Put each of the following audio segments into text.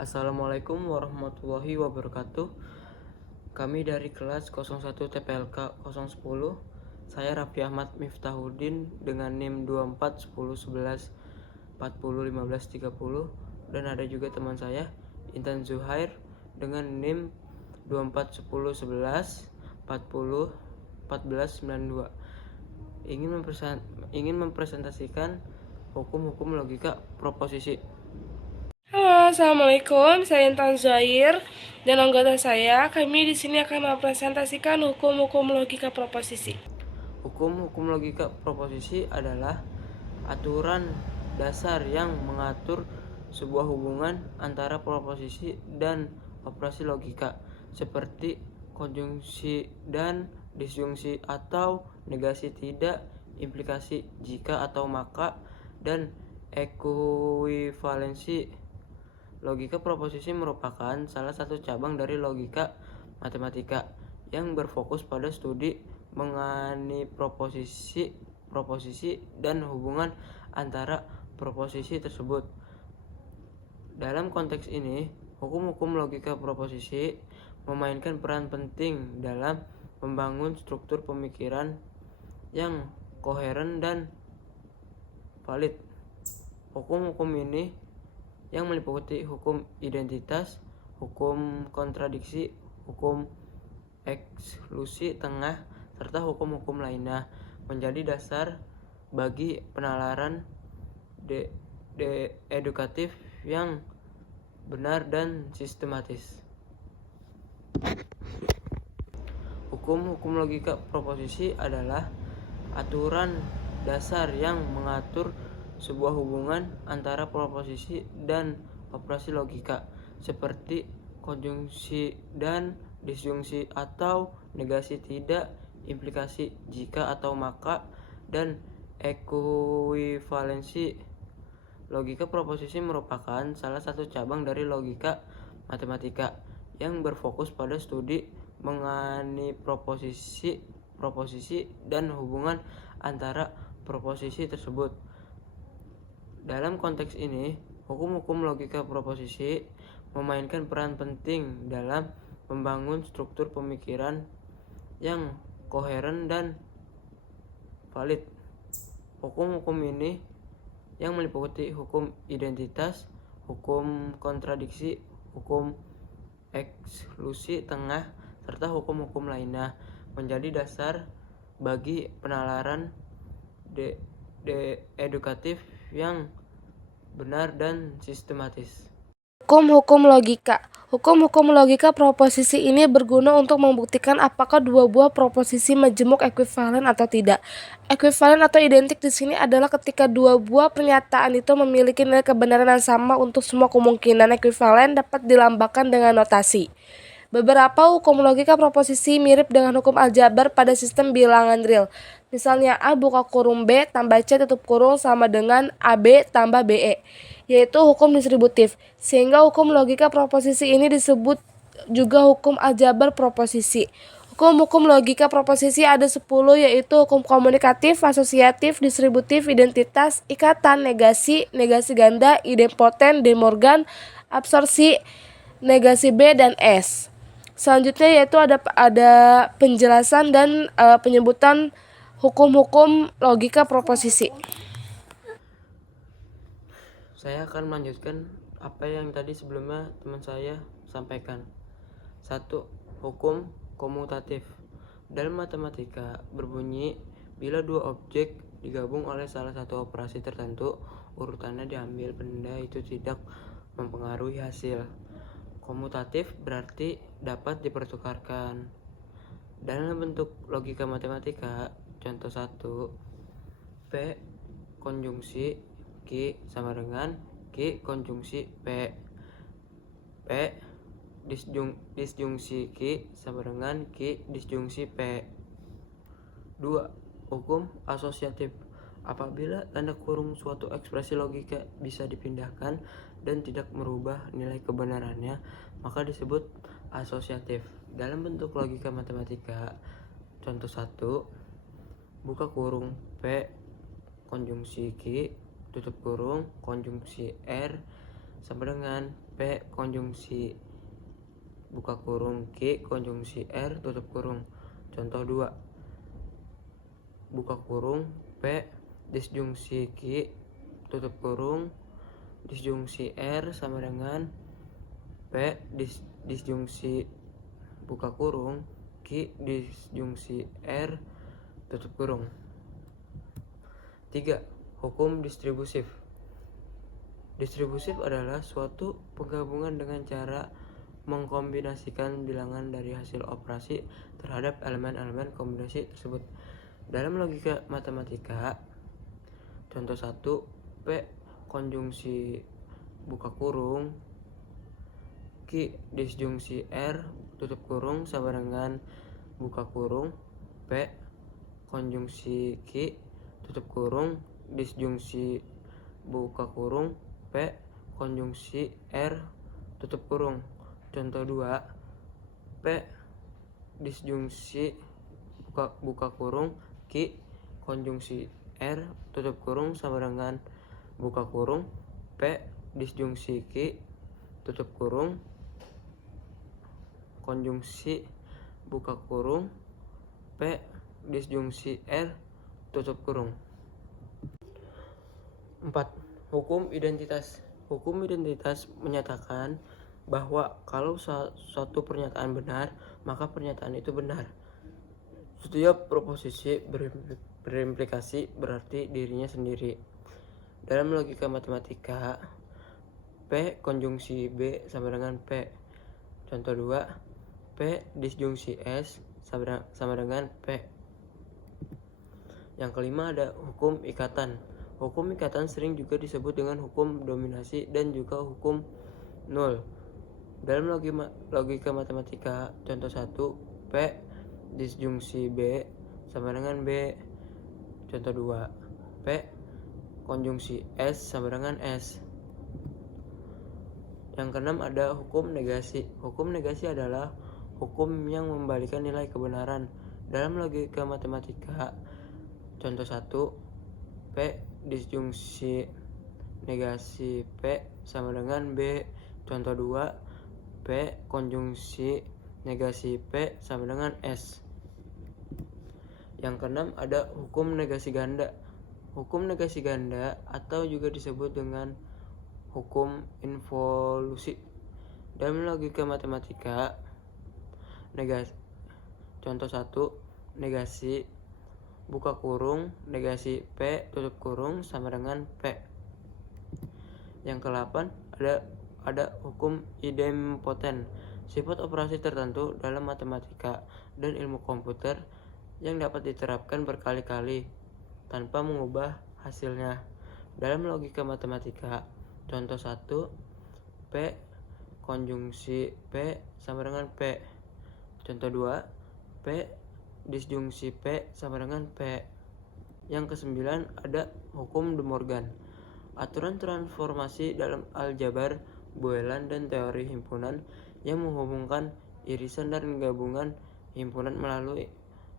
Assalamualaikum warahmatullahi wabarakatuh. Kami dari kelas 01 TPLK 010. Saya Raffi Ahmad Miftahuddin dengan NIM 24 10 11 40 15 30, dan ada juga teman saya Intan Zuhair dengan NIM 24 10 11 40 14 92. Ingin mempresentasikan hukum-hukum logika proposisi. Halo, assalamualaikum. Saya Intan Zair dan anggota saya. Kami di sini akan mempresentasikan hukum-hukum logika proposisi. Hukum-hukum logika proposisi adalah aturan dasar yang mengatur sebuah hubungan antara proposisi dan operasi logika, seperti konjungsi dan disjungsi atau negasi tidak, implikasi jika atau maka, dan ekuivalensi. Logika proposisi merupakan salah satu cabang dari logika matematika yang berfokus pada studi mengenai proposisi dan hubungan antara proposisi tersebut. Dalam konteks ini, hukum-hukum logika proposisi memainkan peran penting dalam membangun struktur pemikiran yang koheren dan valid. Hukum-hukum ini yang meliputi hukum identitas, hukum kontradiksi, hukum eksklusi tengah, serta hukum-hukum lainnya menjadi dasar bagi penalaran edukatif yang benar dan sistematis. Hukum-hukum logika proposisi adalah aturan dasar yang mengatur sebuah hubungan antara proposisi dan operasi logika, seperti konjungsi dan disjungsi atau negasi tidak, implikasi jika atau maka, dan ekuivalensi. Logika proposisi merupakan salah satu cabang dari logika matematika yang berfokus pada studi mengenai proposisi dan hubungan antara proposisi tersebut. Dalam konteks ini, hukum-hukum logika proposisi memainkan peran penting dalam membangun struktur pemikiran yang koheren dan valid. Hukum-hukum ini yang meliputi hukum identitas, hukum kontradiksi, hukum eksklusi tengah, serta hukum-hukum lainnya menjadi dasar bagi penalaran edukatif yang benar dan sistematis. Hukum-hukum logika. Hukum-hukum logika proposisi ini berguna untuk membuktikan apakah dua buah proposisi majemuk ekuivalen atau tidak. Ekuivalen atau identik di sini adalah ketika dua buah pernyataan itu memiliki nilai kebenaran yang sama untuk semua kemungkinan. Ekuivalen dapat dilambangkan dengan notasi. Beberapa hukum logika proposisi mirip dengan hukum aljabar pada sistem bilangan real. Misalnya A buka kurung B tambah C tutup kurung sama dengan AB tambah BE, yaitu hukum distributif. Sehingga hukum logika proposisi ini disebut juga hukum aljabar proposisi. Hukum-hukum logika proposisi ada 10, yaitu hukum komunikatif, asosiatif, distributif, identitas, ikatan, negasi, negasi ganda, idempoten, De Morgan, absorpsi, negasi B, dan S. Selanjutnya yaitu ada penjelasan dan penyebutan hukum-hukum logika proposisi. Saya akan melanjutkan apa yang tadi sebelumnya teman saya sampaikan. 1. Hukum komutatif. Dalam matematika berbunyi, bila dua objek digabung oleh salah satu operasi tertentu, urutannya diambil benda itu tidak mempengaruhi hasil. Komutatif berarti dapat dipertukarkan. Dalam bentuk logika matematika, contoh 1, P konjungsi Q sama dengan Q konjungsi P. P disjungsi Q sama dengan Q disjungsi P. 2. Hukum asosiatif. Apabila tanda kurung suatu ekspresi logika bisa dipindahkan dan tidak merubah nilai kebenarannya, maka disebut asosiatif. Dalam bentuk logika matematika, contoh 1, buka kurung P konjungsi Q tutup kurung konjungsi R sama dengan P P konjungsi buka kurung Q konjungsi R tutup kurung. Contoh 2. Buka kurung P disjungsi Q tutup kurung disjungsi R sama dengan P disjungsi buka kurung Q disjungsi R tutup kurung. 3. Hukum distribusif. Distribusif adalah suatu penggabungan dengan cara mengkombinasikan bilangan dari hasil operasi terhadap elemen-elemen kombinasi tersebut. Dalam logika matematika, contoh 1, P konjungsi buka kurung Q disjungsi R tutup kurung sama dengan buka kurung P konjungsi Q tutup kurung disjungsi buka kurung P konjungsi R tutup kurung. Contoh 2, P disjungsi buka kurung Q konjungsi R tutup kurung sama dengan buka kurung P disjungsi Q tutup kurung konjungsi buka kurung P disjungsi R tutup kurung. 4. Hukum identitas. Hukum identitas menyatakan bahwa kalau suatu pernyataan benar, maka pernyataan itu benar. Setiap proposisi berimplikasi berarti dirinya sendiri. Dalam logika matematika, P konjungsi B sama dengan P. Contoh 2, P disjungsi S sama dengan P. Yang kelima ada hukum ikatan. Hukum ikatan sering juga disebut dengan hukum dominasi dan juga hukum nul. Dalam logika matematika, contoh 1, P disjungsi B sama dengan B. Contoh 2, P konjungsi S sama dengan S. Yang keenam ada hukum negasi. Hukum negasi adalah hukum yang membalikan nilai kebenaran. Dalam logika matematika, contoh 1, P disjungsi negasi P sama dengan B. Contoh 2, P konjungsi negasi P sama dengan S. Yang keenam ada hukum negasi ganda. Hukum negasi ganda atau juga disebut dengan hukum involusi. Dalam logika matematika, negasi. Contoh 1, negasi buka kurung negasi P tutup kurung sama dengan P. Yang ke-8 ada hukum idempoten. Sifat operasi tertentu dalam matematika dan ilmu komputer yang dapat diterapkan berkali-kali tanpa mengubah hasilnya. Dalam logika matematika, contoh 1, P konjungsi P sama dengan P. Contoh 2, P disjungsi P sama dengan P. Yang ke-9 ada hukum De Morgan. Aturan transformasi dalam aljabar Boelan dan teori himpunan yang menghubungkan irisan dan gabungan himpunan melalui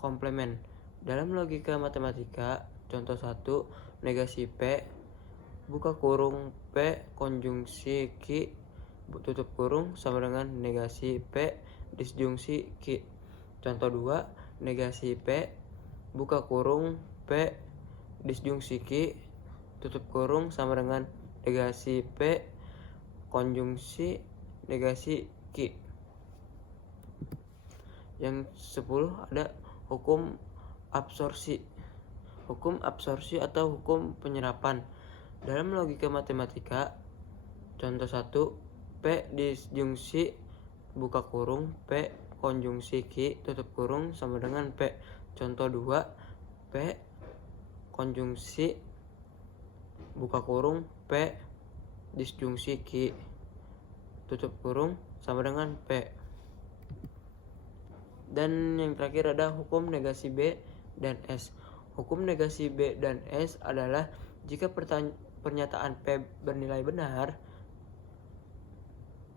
komplemen. Dalam logika matematika, contoh 1, negasi P buka kurung P konjungsi Q tutup kurung sama dengan negasi P disjungsi Q. Contoh 2, negasi P buka kurung P disjungsi Q tutup kurung sama dengan negasi P konjungsi negasi Q. Yang 10 ada hukum absorpsi. Hukum absorpsi atau hukum penyerapan. Dalam logika matematika, contoh 1, P disjungsi buka kurung P konjungsi Q tutup kurung sama dengan P. Contoh 2, P konjungsi buka kurung P disjungsi Q tutup kurung sama dengan P. Dan yang terakhir ada hukum negasi B dan S. Hukum negasi B dan S adalah jika pernyataan P bernilai benar,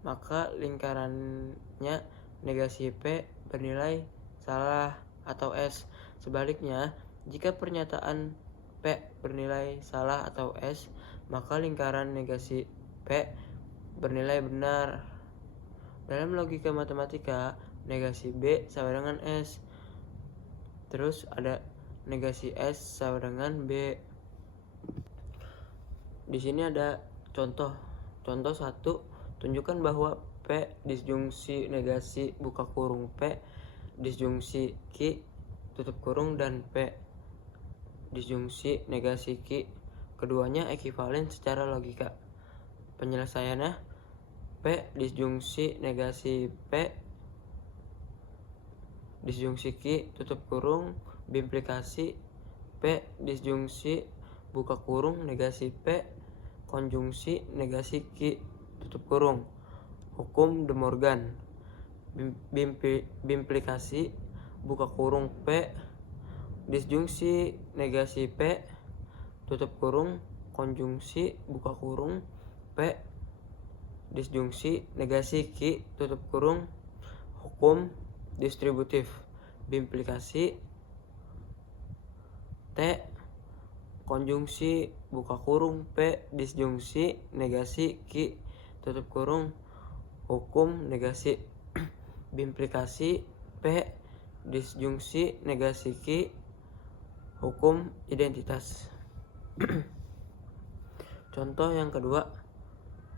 maka lingkarannya negasi P bernilai salah atau S. Sebaliknya, jika pernyataan P bernilai salah atau S, maka lingkaran negasi P bernilai benar. Dalam logika matematika, negasi B sama dengan S. Terus ada negasi S sama dengan B. Di sini ada contoh. Contoh 1, tunjukkan bahwa P disjungsi negasi buka kurung P disjungsi Q tutup kurung dan P disjungsi negasi Q. Keduanya ekivalen secara logika. Penyelesaiannya P disjungsi negasi P disjungsi Q tutup kurung bimplikasi P disjungsi buka kurung negasi P konjungsi negasi Q tutup kurung. Hukum De Morgan. Bimplikasi buka kurung P disjungsi negasi P tutup kurung konjungsi buka kurung P disjungsi negasi Q tutup kurung. Hukum distributif. Bimplikasi T konjungsi buka kurung P disjungsi negasi Q tutup kurung. Hukum negasi. Bimplikasi P disjungsi negasi Q. Hukum identitas. Contoh yang kedua.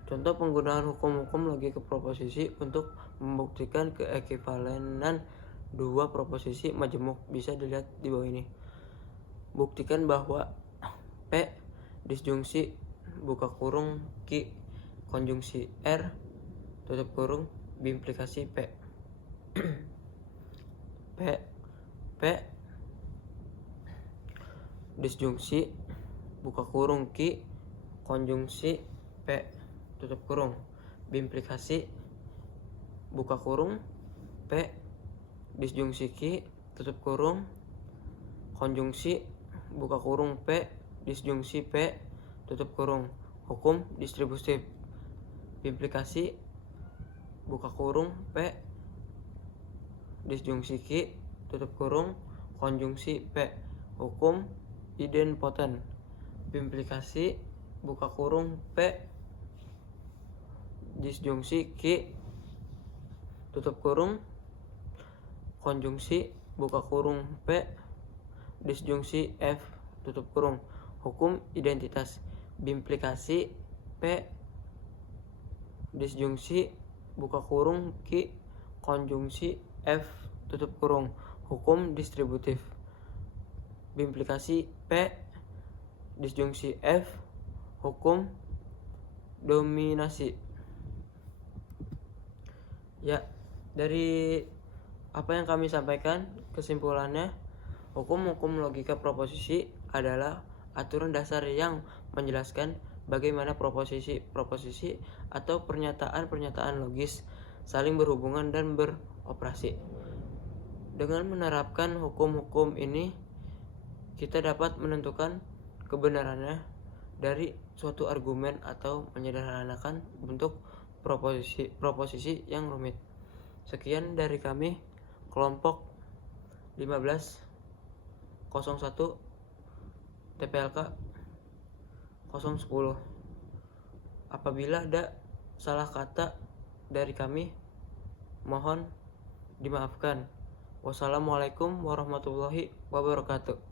Contoh penggunaan hukum-hukum logika proposisi untuk membuktikan keekivalenan dua proposisi majemuk bisa dilihat di bawah ini. Buktikan bahwa P disjungsi buka kurung Q konjungsi R tutup kurung bimplikasi P. P disjungsi buka kurung Q konjungsi P tutup kurung bimplikasi buka kurung P disjungsi Q tutup kurung konjungsi buka kurung P disjungsi P tutup kurung. Hukum distributif. Bimplikasi buka kurung P disjungsi Q tutup kurung konjungsi P. Hukum idempoten. Bimplikasi buka kurung P disjungsi Q tutup kurung konjungsi buka kurung P disjungsi F tutup kurung. Hukum identitas. Bimplikasi P disjungsi buka kurung Q konjungsi F tutup kurung. Hukum distributif. Bimplikasi P disjungsi F. Hukum dominasi. Ya, dari apa yang kami sampaikan, kesimpulannya, hukum-hukum logika proposisi adalah aturan dasar yang menjelaskan bagaimana proposisi atau pernyataan-pernyataan logis saling berhubungan dan beroperasi. Dengan menerapkan hukum-hukum ini, kita dapat menentukan kebenarannya dari suatu argumen atau menyederhanakan bentuk proposisi yang rumit. Sekian dari kami, kelompok 1501 TPLK 010. Apabila ada salah kata dari kami, mohon dimaafkan. Wassalamualaikum warahmatullahi wabarakatuh.